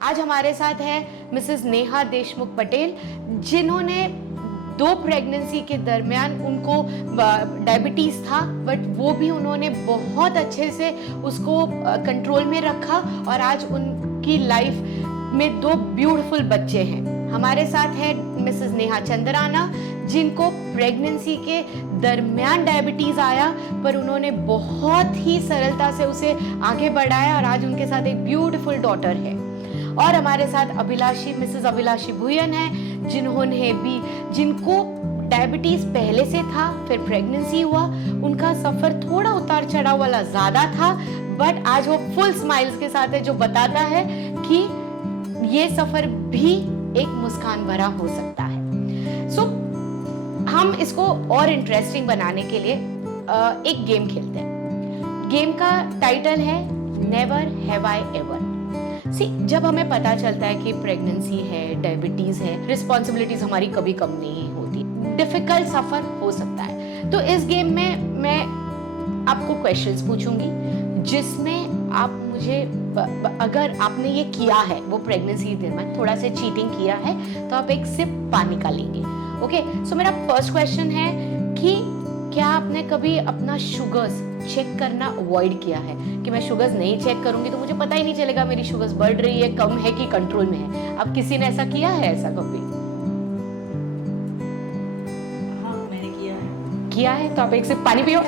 आज हमारे साथ है मिसेस नेहा देशमुख पटेल, जिन्होंने 2 प्रेगनेंसी के दरमियान उनको डायबिटीज़ था, बट वो भी उन्होंने बहुत अच्छे से उसको कंट्रोल में रखा और आज उनकी लाइफ में 2 ब्यूटीफुल बच्चे हैं। हमारे साथ है मिसेस नेहा चंद्राना, जिनको प्रेगनेंसी के दरमियान डायबिटीज़ आया, पर उन्होंने बहुत ही सरलता से उसे आगे बढ़ाया और आज उनके साथ एक ब्यूटीफुल डॉटर है। और हमारे साथ अभिलाषी, मिसेस अभिलाषी भुयन है, जिनको डायबिटीज़ पहले से था, फिर प्रेगनेंसी हुआ, उनका सफ़र थोड़ा उतार चढ़ाव वाला ज़्यादा था, बट आज वो फुल स्माइल्स के साथ है, जो बताता है कि ये सफ़र भी एक मुस्कान भरा हो सकता है। हम इसको और इंटरेस्टिंग बनाने के लिए एक गेम खेलते हैं। गेम का टाइटल है नेवर हैव आई एवर। जब हमें पता चलता है कि प्रेगनेंसी है, डायबिटीज है, रिस्पॉन्सिबिलिटीज हमारी कभी कम नहीं होती, डिफिकल्ट सफर हो सकता है। तो इस गेम में मैं आपको क्वेश्चंस पूछूंगी, जिसमें आप मुझे, अगर आपने ये किया है, वो प्रेगनेंसी में थोड़ा सा चीटिंग किया है, तो आप एक सिप पानी का लेंगे। ओके, सो मेरा फर्स्ट क्वेश्चन है कि क्या आपने कभी अपना शुगर्स चेक करना अवॉइड किया है, कि मैं शुगर्स नहीं चेक करूंगी तो मुझे पता ही नहीं चलेगा मेरी शुगर्स बढ़ रही है, कम है कि कंट्रोल में है। अब किसी ने ऐसा किया है, ऐसा कभी? हाँ, मैंने किया है, तो आप एक सिप पानी पियो।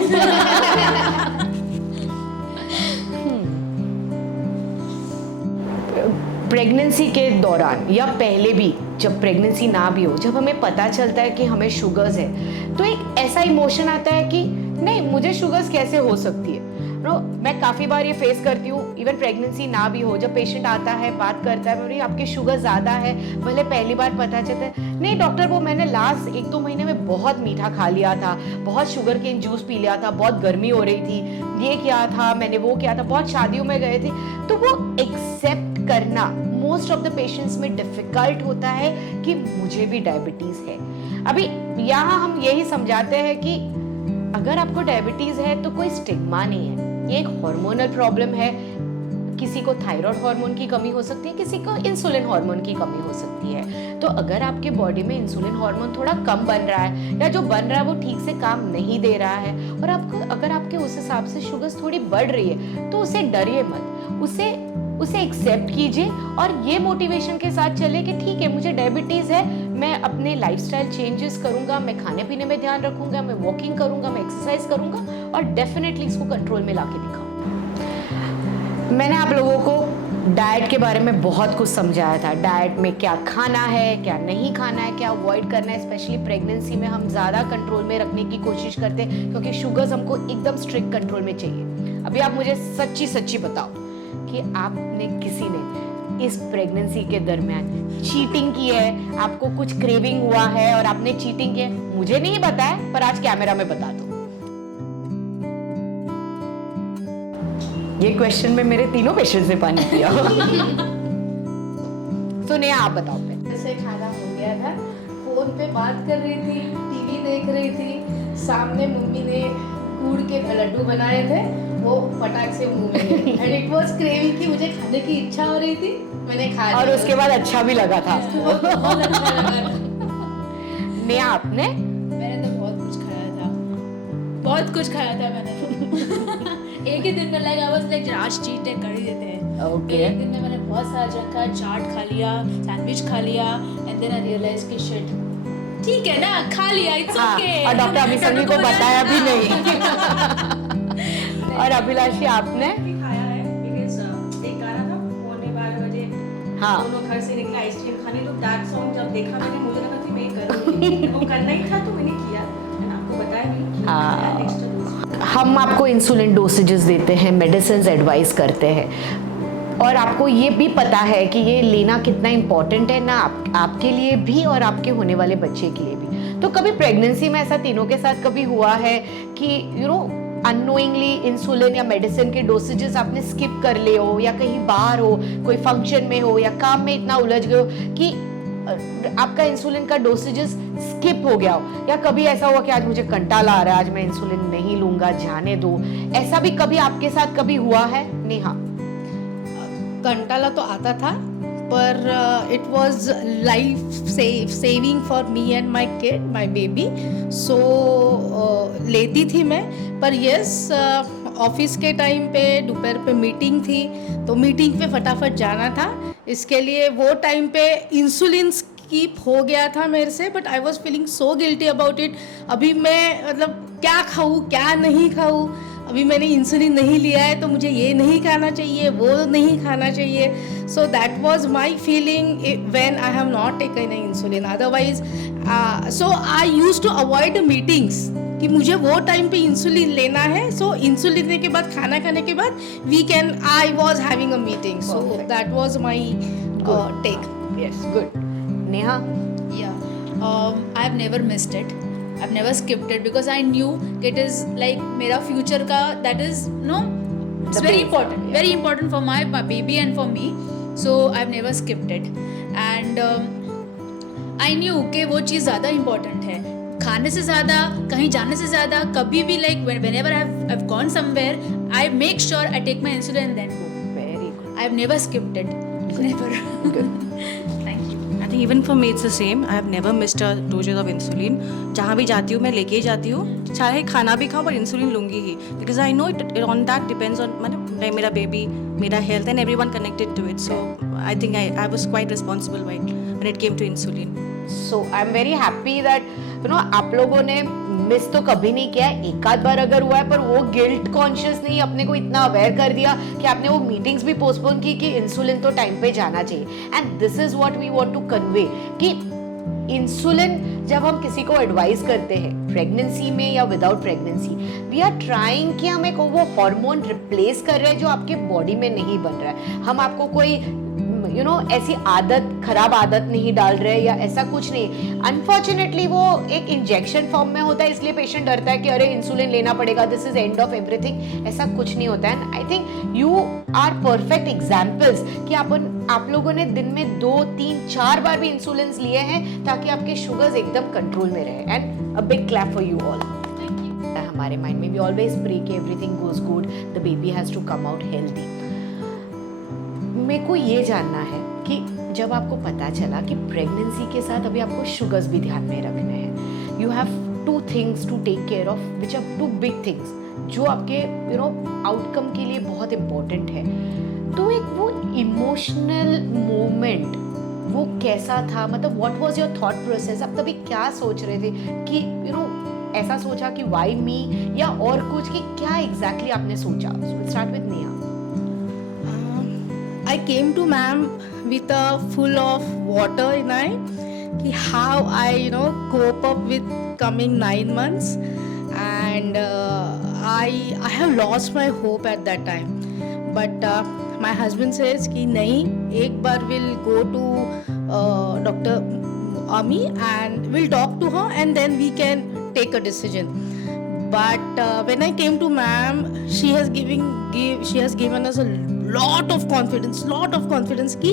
प्रेगनेंसी के दौरान या पहले भी, जब प्रेगनेंसी ना भी हो, जब हमें पता चलता है कि हमें शुगर्स है, तो एक ऐसा इमोशन आता है कि नहीं, मुझे शुगर्स कैसे हो सकती है। मैं काफ़ी बार ये फेस करती हूँ, इवन प्रेगनेंसी ना भी हो, जब पेशेंट आता है, बात करता है, बोली आपकी शुगर ज़्यादा है, भले पहली बार पता चलता है, नहीं डॉक्टर, वो मैंने लास्ट 1-2 महीने में बहुत मीठा खा लिया था, बहुत शुगर केन जूस पी लिया था, बहुत गर्मी हो रही थी, ये किया था मैंने, वो किया था, बहुत शादियों में गए थे। तो वो एक्सेप्ट करना मोस्ट ऑफ द पेशेंट्स में डिफिकल्ट होता है कि मुझे भी डायबिटीज है। अभी यहाँ हम यही समझाते हैं कि अगर आपको डायबिटीज है तो कोई स्टिग्मा नहीं है, ये एक हार्मोनल प्रॉब्लम है। किसी को थायराइड हार्मोन की कमी हो सकती है, किसी को इंसुलिन हार्मोन की कमी हो सकती है। तो अगर आपके बॉडी में इंसुलिन हार्मोन थोड़ा कम बन रहा है, या जो बन रहा है वो ठीक से काम नहीं दे रहा है, और आपको अगर आपके उस हिसाब से शुगर्स थोड़ी बढ़ रही है, तो उसे डरिए मत, उसे एक्सेप्ट कीजिए और ये मोटिवेशन के साथ चले कि ठीक है, मुझे डायबिटीज है, मैं अपने लाइफस्टाइल चेंजेस करूंगा, मैं खाने पीने में ध्यान रखूंगा, मैं वॉकिंग करूंगा, मैं एक्सरसाइज करूंगा और डेफिनेटली इसको कंट्रोल में लाके दिखाऊंगा। मैंने आप लोगों को डाइट के बारे में बहुत कुछ समझाया था, डाइट में क्या खाना है, क्या नहीं खाना है, क्या अवॉइड करना है। स्पेशली प्रेगनेंसी में हम ज़्यादा कंट्रोल में रखने की कोशिश करते हैं, क्योंकि शुगर्स हमको एकदम स्ट्रिक्ट कंट्रोल में चाहिए। अभी आप मुझे सच्ची सच्ची बताओ कि आपने, किसी ने इस प्रेगनेंसी के दरमियान चीटिंग की है, आपको कुछ क्रेविंग हुआ है और आपने चीटिंग की है? मुझे नहीं बताया, पर आज कैमरा में बता दो। ये क्वेश्चन में मेरे तीनों पेशेंट से पानी पिया। तो नहीं, आप बताओ। जैसे खाना हो गया था, फोन पे बात कर रही थी, टीवी देख रही थी, सामने मम्मी ने गुड़ के लड्डू बनाए थे, वो फटाक से मुंह में, एंड इट वाज क्रेविंग कि मुझे खाने की इच्छा हो रही थी, मैंने खा लिया और उसके बाद अच्छा भी लगा था। बहुत अच्छा लगा। नहीं, आपने? मैंने तो बहुत कुछ खाया था, बहुत कुछ खाया था मैंने। एक ही दिन में लाइक आई वाज लाइक आज चीट डे कर ही देते हैं। ओके। एक दिन में मैंने बहुत सारा जंक खाया, चाट खा लिया, सैंडविच खा लिया, एंड देन आई रियलाइज कि शिट, ठीक है ना, खा लिया, इट्स ओके। और डॉक्टर अभिसंगी को बताया भी नहीं। और अभिलाषी, आपने? खाया है, बिकॉज़ एक गाना था 12:15 बजे, हाँ, दोनों घर से निकले आइसक्रीम खाने, तो दैट सॉन्ग जब देखा मैंने, मुझे लगा कि मैं ये करूंगी, वो करना ही था तो मैंने किया, मैंने आपको बताया नहीं कि हाँ। Next dose. हम आपको इंसुलिन डोसेजेस देते हैं, मेडिसिन एडवाइस करते हैं, और आपको ये भी पता है कि ये लेना कितना इम्पोर्टेंट है ना, आपके लिए भी और आपके होने वाले बच्चे के लिए भी। तो कभी प्रेगनेंसी में ऐसा तीनों के साथ कभी हुआ है कि अननोइंगली इंसुलिन या मेडिसिन के डोसेजेस आपने स्किप कर लिए हो, या कहीं बाहर हो, कोई फंक्शन में हो, या काम में इतना उलझ गए हो कि आपका इंसुलिन का डोसेजेस स्किप हो गया हो, या कभी ऐसा हुआ कि आज मुझे कंटाला आ रहा है, आज मैं इंसुलिन नहीं लूंगा, जाने दो, ऐसा भी कभी आपके साथ कभी हुआ है? नेहा? कंटाला तो आता था, पर it was life saving for me and my kid, my baby. सो लेती थी मैं. पर यस, ऑफिस के टाइम पे दोपहर पे मीटिंग थी, तो मीटिंग पे फटाफट जाना था. इसके लिए वो टाइम पे इंसुलिन स्किप हो गया था मेरे से. But I was feeling so guilty about it. अभी मैं मतलब क्या खाऊँ क्या नहीं खाऊँ. अभी मैंने इंसुलिन नहीं लिया है तो मुझे ये नहीं खाना चाहिए, वो नहीं खाना चाहिए. So that was my feeling when I have not taken insulin. Otherwise so I use to avoid meetings कि मुझे वो टाइम पे इंसुलिन लेना है. सो इंसुलिन लेने के बाद, खाना खाने के बाद I was having a meeting. So Perfect. दैट वॉज माई टेक. Yes, good. Neha? Yeah, I've never missed it. I've never skipped it because I knew it is like मेरा future का, that is no, it's The very base, important, yeah. very important for my baby and for me. So I've never skipped it. And I knew कि वो चीज़ ज़्यादा important है. खाने से ज़्यादा, कहीं जाने से ज़्यादा, कभी भी like whenever I've gone somewhere, I make sure I take my insulin and then go. Very good. I've never skipped it. Never. Thank you. I think even for me it's the same. I have never missed a dose of insulin. जहाँ भी जाती हूँ मैं लेके ही जाती हूँ. चाहे खाना भी खाऊँ पर इंसुलिन लूँगी ही. Because I know it on that depends on मतलब मेरा बेबी, मेरा health and everyone connected to it. So I think I was quite responsible when it came to insulin. So I'm very happy that आप लोगों ने miss तो कभी नहीं किया है. एक आध बार अगर हुआ है पर वो गिल्ट कॉन्शियस नहीं, अपने को इतना अवेयर कर दिया कि आपने वो मीटिंग्स भी पोस्टपोन की कि इंसुलिन तो टाइम पे जाना चाहिए. And this is what we want to convey कि इंसुलिन जब हम किसी को एडवाइस करते हैं प्रेगनेंसी में या without pregnancy, we are trying कि हम एक वो हार्मोन रिप्लेस कर रहे हैं जो आपके बॉडी में नहीं बन रहा है. हम आपको कोई ऐसी आदत, खराब आदत नहीं डाल रहे या ऐसा कुछ नहीं. अनफॉर्चुनेटली वो एक इंजेक्शन फॉर्म में होता है, इसलिए पेशेंट डरता है कि अरे इंसुलिन लेना पड़ेगा, this is end of everything. ऐसा कुछ नहीं होता है. I think you are perfect examples कि आप लोगों ने दिन में 2, 3, 4 बार भी इंसुलिन लिए हैं ताकि आपके शुगर्स एकदम कंट्रोल में रहे. And a big clap for you all. हमारे माइंड में भी ऑलवेज प्रे कि everything goes good, the baby has to come out healthy. मेरे को ये जानना है कि जब आपको पता चला कि प्रेगनेंसी के साथ अभी आपको शुगर्स भी ध्यान में रखने हैं, you have 2 things to take care of which are 2 big things जो आपके आउटकम के लिए बहुत इम्पोर्टेंट है. तो एक वो इमोशनल मोमेंट वो कैसा था? मतलब what was your thought process? आप तभी क्या सोच रहे थे कि ऐसा सोचा कि व्हाई मी, या और कुछ कि क्या एग्जैक्टली आपने सोचा? Start with Neha. I came to ma'am with a full of water in eye कि how I cope up with coming 9 months, and I have lost my hope at that time. But my husband says कि नहीं, एक बार we'll go to Dr. Ami and we'll talk to her and then we can take a decision. But when I came to ma'am, she has given us a lot of confidence कि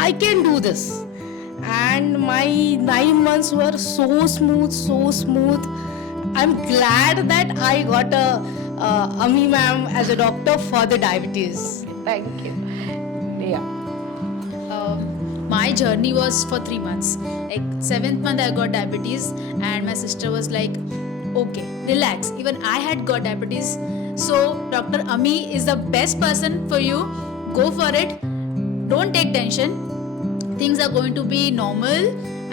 I can do this. And my 9 months were so smooth. I'm glad that I got a Ami ma'am as a doctor for the diabetes. Thank you. Yeah. My journey was for 3 months. Like 7th month I got diabetes and my sister was like, okay, relax. Even I had got diabetes. So Dr. Ami is the best person for you. Go for it. Don't take tension. Things are going to be normal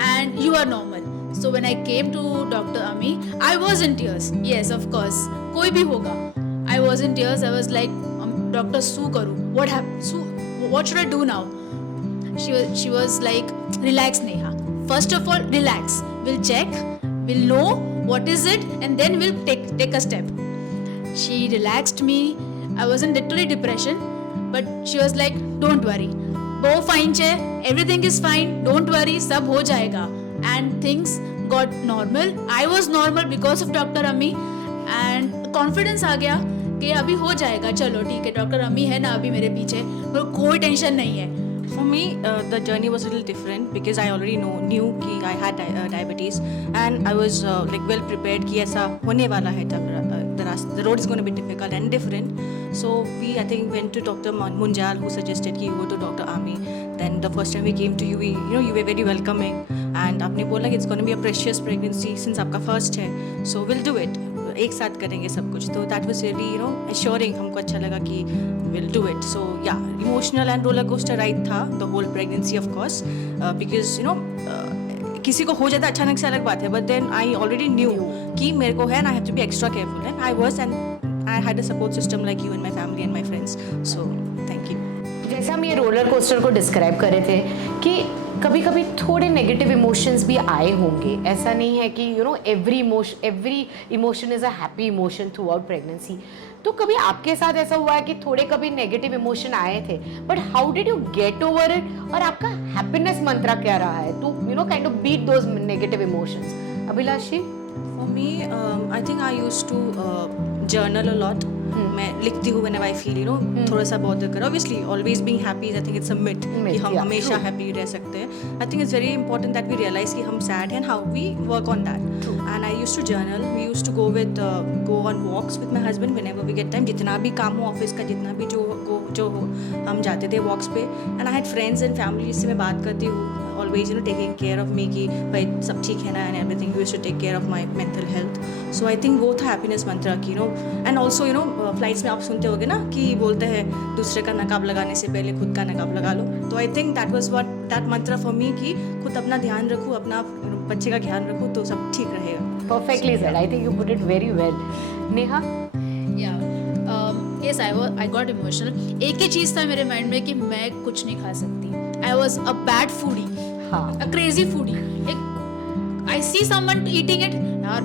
and you are normal. So when I came to Dr. Ami, I was in tears. Yes, of course. कोई भी होगा. I was in tears. I was like, Doctor, sue करूँ. What happened? Sue. What should I do now? She was like, relax Neha. First of all, relax. We'll check. We'll know what is it and then we'll take a step. She relaxed me. I was in literally depression, but she was like, don't worry. वो fine है. Everything is fine. Don't worry. सब हो जाएगा. And things got normal. I was normal because of Dr. Ami. And confidence आ गया कि अभी हो जाएगा. चलो ठीक है, डॉक्टर अमी है ना अभी मेरे पीछे, तो कोई टेंशन नहीं है. For me, the journey was a little different because I already knew कि I had diabetes and I was well prepared कि ऐसा होने वाला है. the road is going to be difficult and different. So we, I think, went to Dr. Munjal, who suggested कि go to Dr. Ami. Then the first time we came to you, you were very welcoming, and आपने बोला कि it's going to be a precious pregnancy since आपका first है, so we'll do it. एक साथ करेंगे सब कुछ. तो that was really assuring. हमको अच्छा लगा कि we'll do it. So yeah, emotional and roller coaster ride था the whole pregnancy, of course, because किसी को हो जाता अचानक से अलग बात है, but then I already knew कि मेरे को है and I have to be extra careful, and I was, and I had a support system like you and my family and my friends. So thank you. जैसे हम ये roller coaster को describe कर रहे थे कि कभी कभी थोड़े नेगेटिव इमोशंस भी आए होंगे, ऐसा नहीं है कि every emotion is a happy emotion through out pregnancy. तो कभी आपके साथ ऐसा हुआ है कि थोड़े कभी नेगेटिव इमोशन आए थे, but how did you get over it, और आपका हैप्पीनेस मंत्र क्या रहा है to kind of beat those negative emotions? Abhilashi? For me, I think I used to journal a lot. मैं लिखती हूँ whenever I feel थोड़ा सा bother कर. Obviously, always being happy, I think it's a myth कि हम हमेशा happy रह सकते हैं. I think it's very important that we realize कि हम sad हैं and how we work on that. True. And I used to journal. We used to go on walks with my husband whenever we get time. जितना भी काम हो office का, जितना भी जो हो, हम जाते थे walks पे. And I had friends and family जिससे मैं बात करती हूँ, always taking care of me कि भाई सब ठीक है ना, and everything. We used to take care of my mental health. So I think वो था happiness mantra कि and also फ्लाइट्स में आप सुनते होगे ना कि बोलते हैं दूसरे का नकाब लगाने से पहले खुद का नकाब लगा लो. तो I think that was what that मंत्र फॉर मी कि खुद अपना ध्यान रखूँ, अपना बच्चे का ध्यान रखूँ, तो सब ठीक रहेगा. Perfectly said. I think you put it very well. Neha? Yes, I got emotional. एक ही चीज़ था मेरे माइंड में कि मैं कुछ नहीं खा सकती. I was a bad foodie, a crazy foodie. I see someone eating it, यार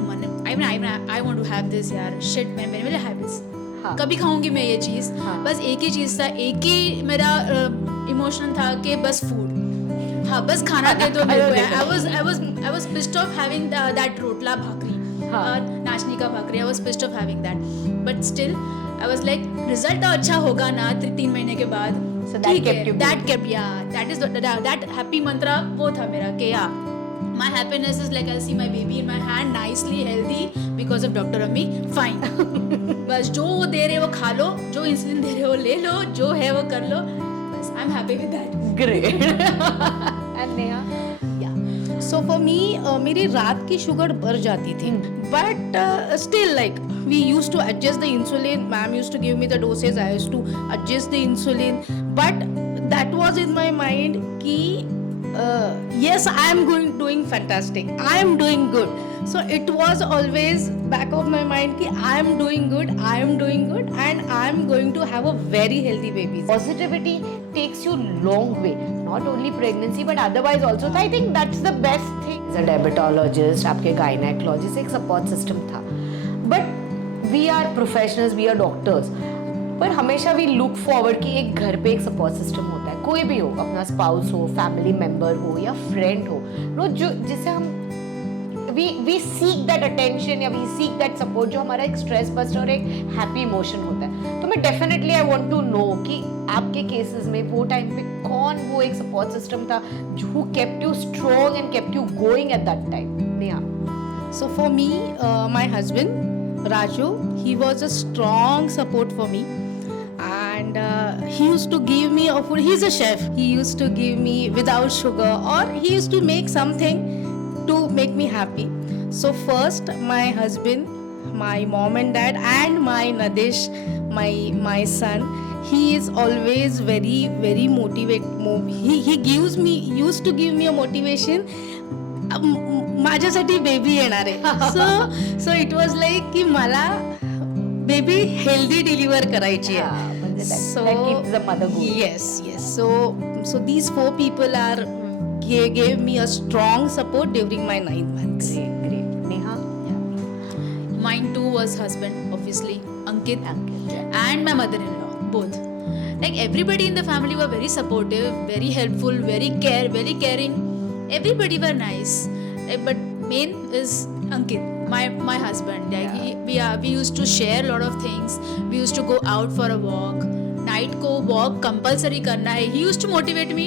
I want to have this यार. Shit, मेरे habits. कभी खाऊंगी मैं ये चीज़. बस एक ही चीज़ था, एक ही मेरा इमोशन था कि बस फूड. हाँ, बस खाना दे दो मेरे को. I was pissed off having that rotla भाकरी, नाचनी का भाकरी. I was pissed off having that, but still I was like result तो अच्छा होगा ना 3 महीने के बाद. ठीक है, that happy mantra वो था मेरा कि my happiness is like I'll see my baby in my hand nicely healthy because of Dr. Ami. Fine. बस जो वो दे रहे वो खा लो, जो इंसुलिन दे रहे वो ले लो, जो है वो कर लो. बस I'm happy with that. Great. And Neha? So for me, मेरी रात की शुगर बढ़ जाती थी, but still like we used to adjust the insulin. Ma'am used to give me the doses. I used to adjust the insulin, but that was in my mind कि yes, I am doing fantastic. I am doing good. So it was always back of my mind कि I am doing good, and I am going to have a very healthy baby. Positivity takes you long way, not only pregnancy but otherwise also. So I think that's the best thing. As a dermatologist, आपके gynecologist एक support system था. But we are professionals, we are doctors. पर हमेशा we look forward कि एक घर पे एक support system होता है, कोई भी हो, अपना spouse हो, family member हो या friend हो, जो जिससे हम we seek that attention या we seek that support, जो हमारा एक stress buster और एक happy emotion होता है. तो मैं definitely I want to know कि आपके cases में वो time पे कौन वो एक support system था who kept you strong and kept you going at that time? Neha? So for me, my husband Raju, he was a strong support for me, and he used to give me a food. He's a chef. He used to give me without sugar, or he used to make something to make me happy. So first, my husband, my mom and dad, and my Nadesh, my son, he is always very motivated. He used to give me a motivation. माझ्यासाठी baby येणार आहे. So it was like की मला baby healthy deliver करायची आहे. Yes. So these 4 people gave me a strong support during my 9 months. Great. Neha? Mine too was husband, obviously, Ankit, and my mother-in-law, both. Like everybody in the family were very supportive, very helpful, very caring. Everybody were nice. But main is Ankit, my husband. Like we used to share a lot of things. We used to go out for a walk. Night को walk compulsory करना है. He used to motivate me.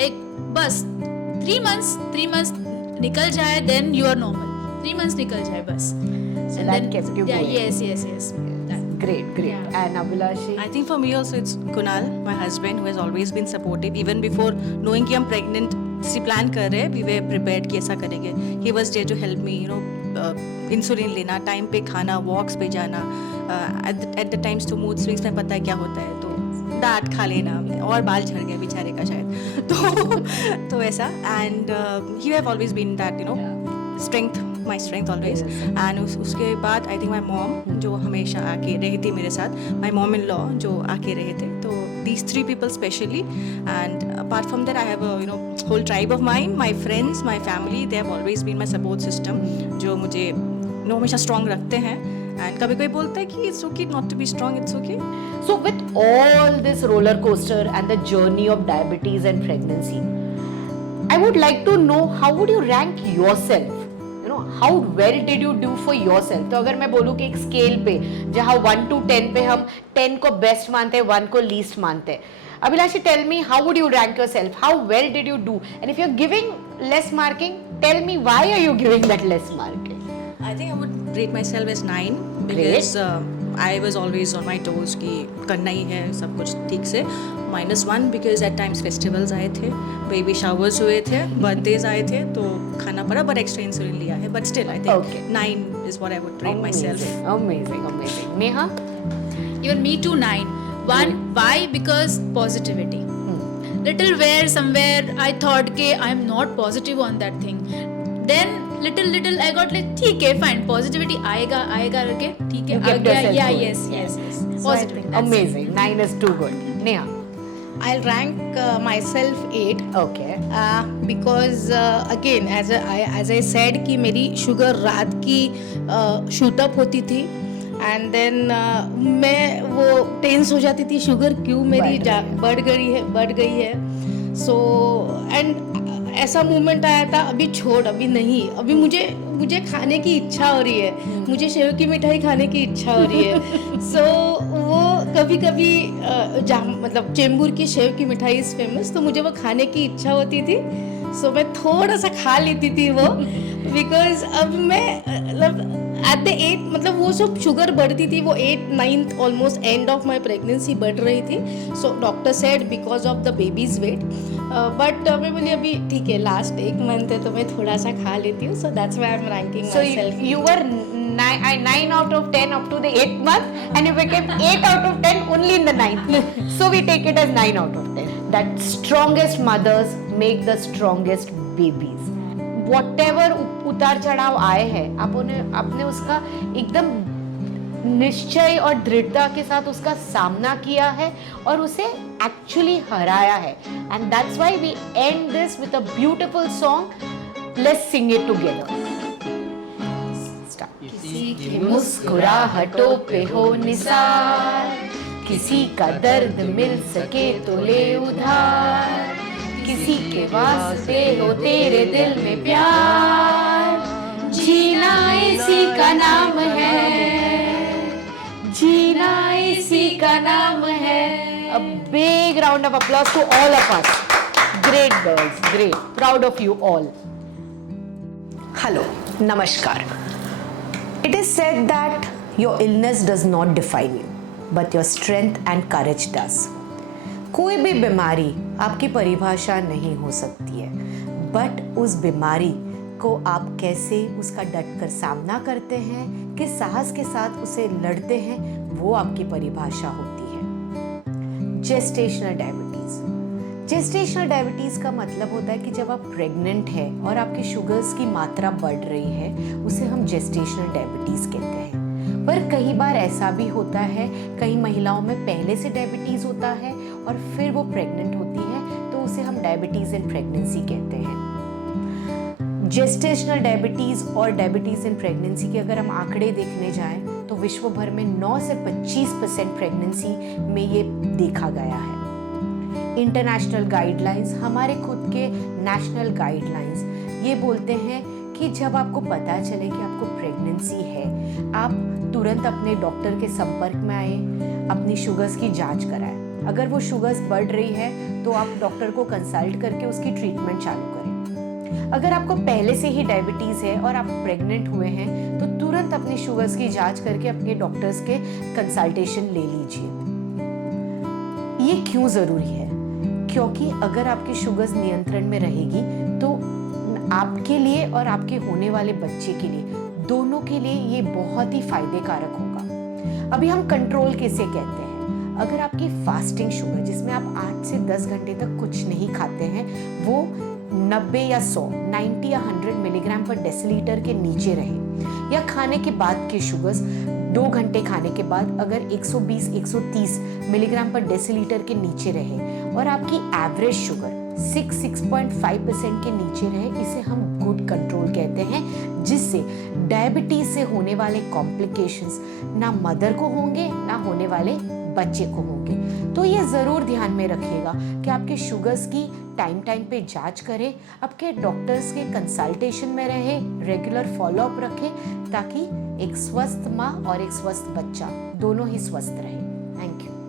Like बस 3 months निकल जाए then you are normal. 3 months निकल जाए बस. So that kept you going. Yes. That. Great. Yeah. And Abhilashi? I think for me also it's Kunal, my husband, who has always been supportive. Even before knowing कि हम pregnant से plan कर रहे हैं, we were prepared कि ऐसा करेंगे. He was there to help me, insulin लेना, time पे खाना, walks पे जाना. At the times तो mood swings में पता है क्या होता है, तो डांट खा लेना और बाल झड़ गए बेचारे का शायद. तो ऐसा. And he have always been that strength, my strength always. And उसके बाद I think my mom जो हमेशा आके रही थी मेरे साथ, my mom-in-law जो आके रहे थे. तो these three people specially, and apart from that I have a whole tribe of mine, my friends, my family. They have always been my support system जो मुझे हमेशा strong रखते हैं. And कभी कोई बोलता है कि it's okay not to be strong, it's okay. So with all this roller coaster and the journey of diabetes and pregnancy, I would like to know how would you rank yourself? How well did you do for yourself? तो अगर मैं बोलूँ कि एक scale पे जहाँ 1 to 10 पे हम 10 को बेस्ट मानते हैं, 1 को लीस्ट मानते हैं, Abhilashi, tell me how would you rank yourself? How well did you do? And if you're giving less marking, tell me why are you giving that less marking? I think I would rate myself as 9 because I was always on my toes कि करना ही है सब कुछ ठीक से. -1 because at times festivals आए थे, baby showers हुए थे, birthdays आए थे, तो खाना पड़ा, but extra insulin लिया है. But still I think 9 is what I would rate myself. Amazing. Neha? Even me too, 9. One, why? Because positivity. Little where somewhere I thought कि I am not positive on that thing. Then little I got like ठीक है fine, positivity आएगा करके ठीक है आ गया. Yes. Positive. Amazing. 9 is too good. Neha? I'll rank myself 8. Okay. Because again as I said कि मेरी शुगर रात की शूट अप होती थी, एंड देन मैं वो टेंस हो जाती थी, शुगर क्यों मेरी बढ़ गई है. सो एंड ऐसा मोमेंट आया था, अभी छोड़, अभी नहीं, अभी मुझे खाने की इच्छा हो रही है, मुझे सेव की मिठाई खाने की इच्छा हो रही है. सो वो कभी मतलब चेंबूर की सेव की मिठाई इज फेमस, तो मुझे वो खाने की इच्छा होती थी. सो मैं थोड़ा सा खा लेती थी वो, बिकॉज अब मैं मतलब एट द 8 मतलब वो सब शुगर बढ़ती थी, वो 8, 9 almost end of my pregnancy बढ़ रही थी. So doctor said because of the baby's weight, but मैं बोली अभी ठीक है, लास्ट 1 मंथ है तो मैं थोड़ा सा खा लेती हूँ. So that's why I am ranking myself. So you were 9 out of 10 up to the 8th month, and you became 8 out of 10 only in the 9th. So we take it as 9 out of 10. That strongest mothers make the strongest babies. Whatever उतार चढ़ाव आए हैं, आपने उसका एकदम निश्चय और दृढ़ता के साथ उसका सामना किया है और उसे एक्चुअली हराया है. And that's why we end this with a beautiful song. Let's sing it together. किसी की मुस्कुराहटों पे हो निसार, किसी का दर्द मिल सके तो ले उधार, किसी के वास्ते हो तेरे दिल में प्यार, जीना इसी का नाम है, जीना इसी का नाम है. A big round of applause to all of us. Great girls, great. Proud of you all. Hello, namaskar. It is said that your illness does not define you, but your strength and courage does. कोई भी बीमारी आपकी परिभाषा नहीं हो सकती है, but उस बीमारी को आप कैसे उसका डटकर सामना करते हैं, किस साहस के साथ उसे लड़ते हैं, वो आपकी परिभाषा होती है. जेस्टेशनल डायबिटीज़ का मतलब होता है कि जब आप प्रेग्नेंट हैं और आपकी शुगर्स की मात्रा बढ़ रही है, उसे हम जेस्टेशनल डायबिटीज़ कहते हैं. पर कई बार ऐसा भी होता है, कई महिलाओं में पहले से डायबिटीज़ होता है और फिर वो प्रेग्नेंट होती है, तो उसे हम डायबिटीज़ इन प्रेगनेंसी कहते हैं. जेस्टेशनल डायबिटीज़ और डायबिटीज़ इन प्रेगनेंसी के अगर हम आंकड़े देखने जाएं तो विश्व भर में 9 से 25% प्रेगनेंसी में ये देखा गया है. इंटरनेशनल गाइडलाइंस, हमारे खुद के नेशनल गाइडलाइंस ये बोलते हैं कि जब आपको पता चले कि आपको प्रेगनेंसी है, आप तुरंत अपने डॉक्टर के संपर्क में आए, अपनी शुगर्स की जांच कराएं. अगर वो शुगर्स बढ़ रही है तो आप डॉक्टर को कंसल्ट करके उसकी ट्रीटमेंट चालू करें. अगर आपको पहले से ही डायबिटीज़ है और आप प्रेग्नेंट हुए हैं तो तुरंत अपनी शुगर्स की जांच करके अपने डॉक्टर्स के कंसल्टेशन ले लीजिए। ये क्यों ज़रूरी है? क्योंकि अगर आपकी शुगर्स नियंत्रण में रहेगी तो आपके लिए और आपके होने वाले बच्चे के लिए, दोनों के लिए ये बहुत ही फायदे कारक होगा। अभी हम कंट्रोल कैसे कहते हैं? अगर आपकी फास्टिंग शुगर, जिसमें आप 8 से 10 घंटे तक कुछ नहीं खाते हैं, वो 90 या 100, 90 या 100 मिलीग्राम पर डेसीलीटर के नीचे रहे, या खाने के बाद के शुगर्स 2 घंटे खाने के बाद अगर 120-130 मिलीग्राम पर डेसीलीटर के नीचे रहे, और आपकी एवरेज शुगर 6.5% के नीचे रहे, इसे हम गुड कंट्रोल कहते हैं, जिससे डायबिटीज से होने वाले कॉम्प्लिकेशंस ना मदर को होंगे ना होने वाले बच्चे को होंगे। तो ये ज़रूर ध्यान में रखिएगा कि आपके शुगर्स की टाइम पे जांच करें, आपके डॉक्टर्स के कंसल्टेशन में रहे, रेगुलर फॉलोअप रखें, ताकि एक स्वस्थ माँ और एक स्वस्थ बच्चा दोनों ही स्वस्थ रहे। Thank you.